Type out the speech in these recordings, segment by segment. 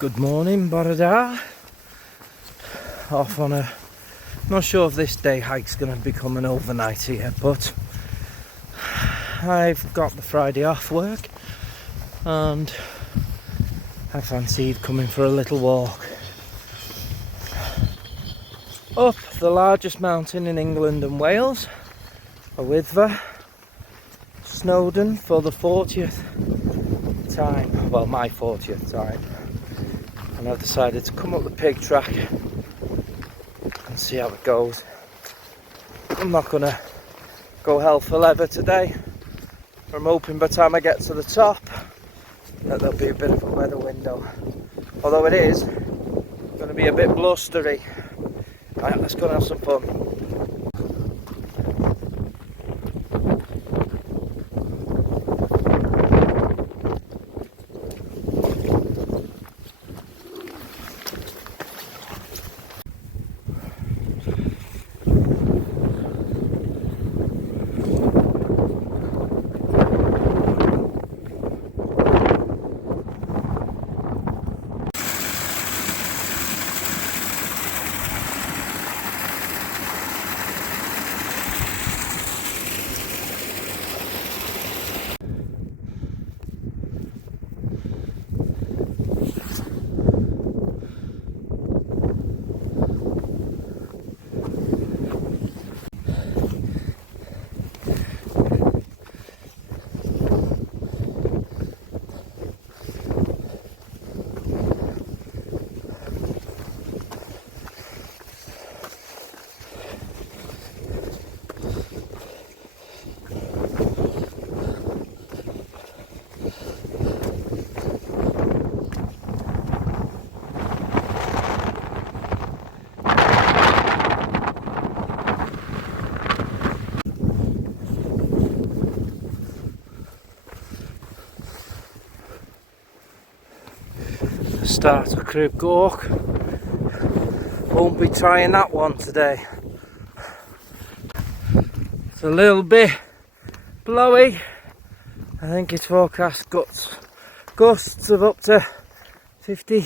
Good morning, Borada. Off on a... Not sure if this day hike's going to become an overnighter yet, but I've got the Friday off work and I fancied coming for a little walk up the largest mountain in England and Wales, a Wyddfa, Snowdon, for the 40th time. Well, my 40th time. And I've decided to come up the pig track and see how it goes. I'm not going to go hell for leather today. I'm hoping by the time I get to the top that there'll be a bit of a weather window. Although it is going to be a bit blustery. Right, let's go and have some fun. Start of Crib Gork. Won't be trying that one today. It's a little bit blowy. I think it's forecast gusts of up to 50.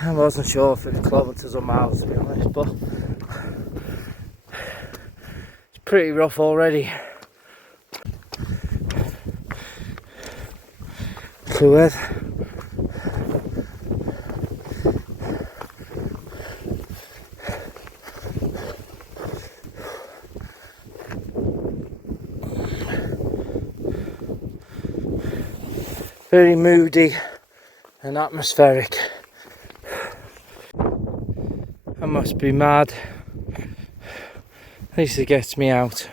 I wasn't sure if it was kilometres or miles, to be honest, but it's pretty rough already. Fluid. Very moody and atmospheric. I must be mad. At least it gets me out.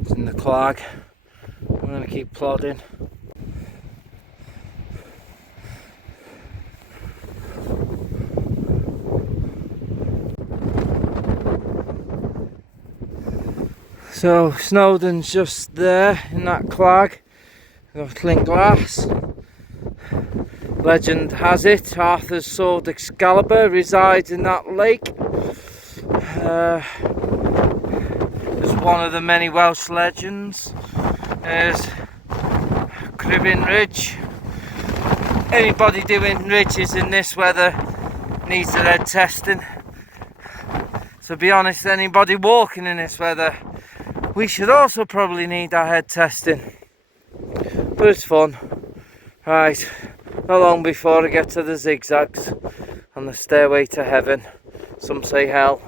It's in the clag. I'm going to keep plodding. So Snowdon's just there in that clag. Got clean glass. Legend has it Arthur's sword Excalibur resides in that lake. There's one of the many Welsh legends. There's Cribbin Ridge. Anybody doing ridges in this weather needs their head testing. To be honest, anybody walking in this weather, we should also probably need our head testing. But it's fun. Right, not long before I get to the zigzags on the stairway to heaven. Some say hell.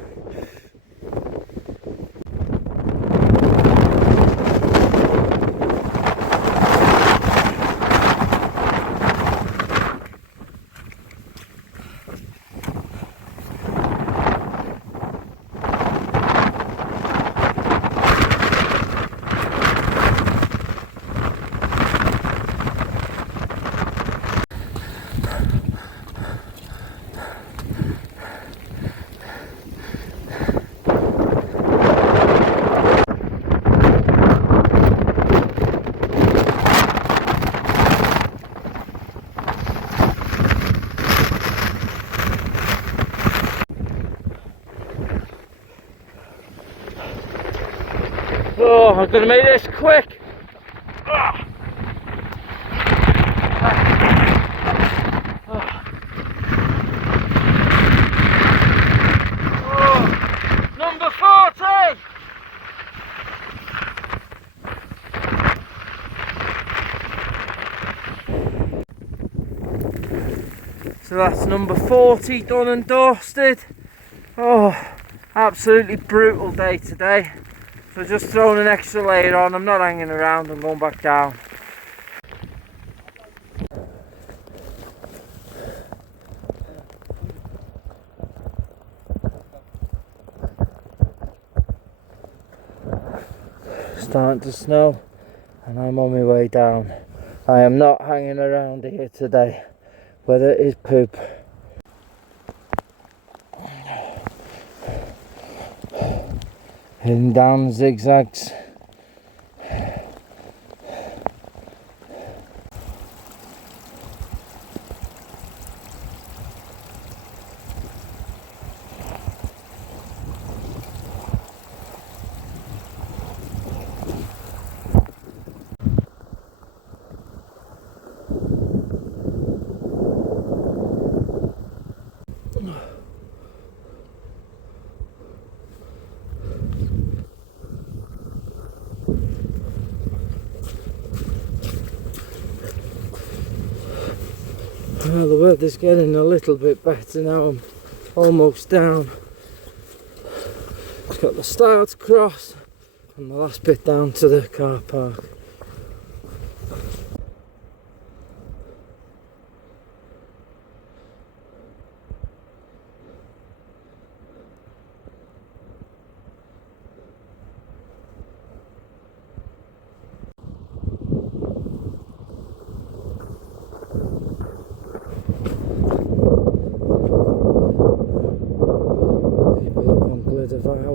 Oh, I'm gonna make this quick. Number 40! So that's number 40 done and dusted. Oh, absolutely brutal day today. So just throwing an extra layer on. I'm not hanging around, I'm going back down. Starting to snow and I'm on my way down. I am not hanging around here today. Weather is poop. Heading down zigzags. Well, the weather's getting a little bit better now. I'm almost down. Just got the stile to cross and the last bit down to the car park.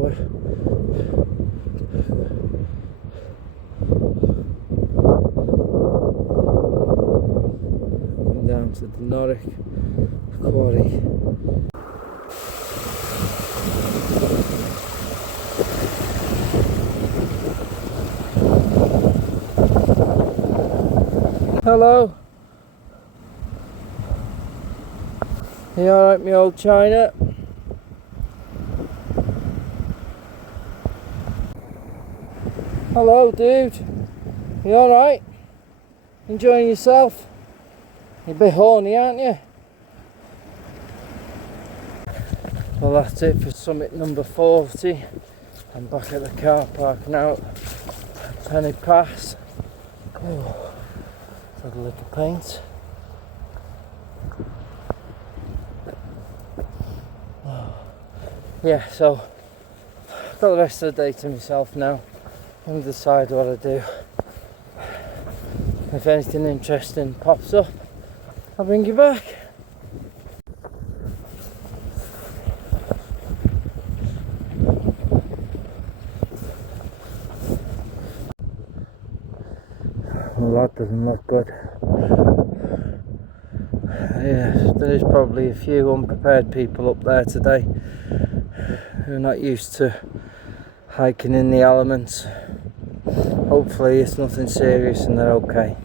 Wyddfa. Down to the Norwich quarry. Hello. You alright, me old China? Hello, dude. You alright? Enjoying yourself? You're a bit horny, aren't you? Well, that's it for summit number 40. I'm back at the car park now. Penny Pass. Oh, had a lick of paint. Yeah, so I've got the rest of the day to myself now. I'm going to decide what I do. If anything interesting pops up, I'll bring you back. Well, that doesn't look good. Yeah, there is probably a few unprepared people up there today who are not used to hiking in the elements. Hopefully it's nothing serious and they're okay.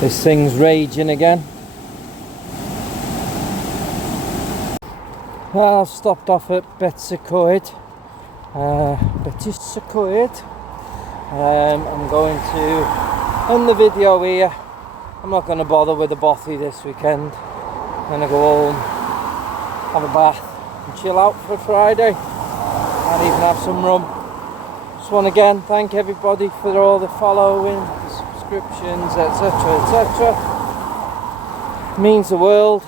This thing's raging again. Well, I've stopped off at Betsycoed. I'm going to end the video here. I'm not going to bother with the bothy this weekend. I'm going to go home, have a bath and chill out for Friday. And even have some rum. Just want to again thank everybody for all the following, subscriptions, etc, etc. Means the world.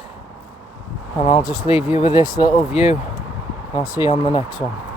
And I'll just leave you with this little view. I'll see you on the next one.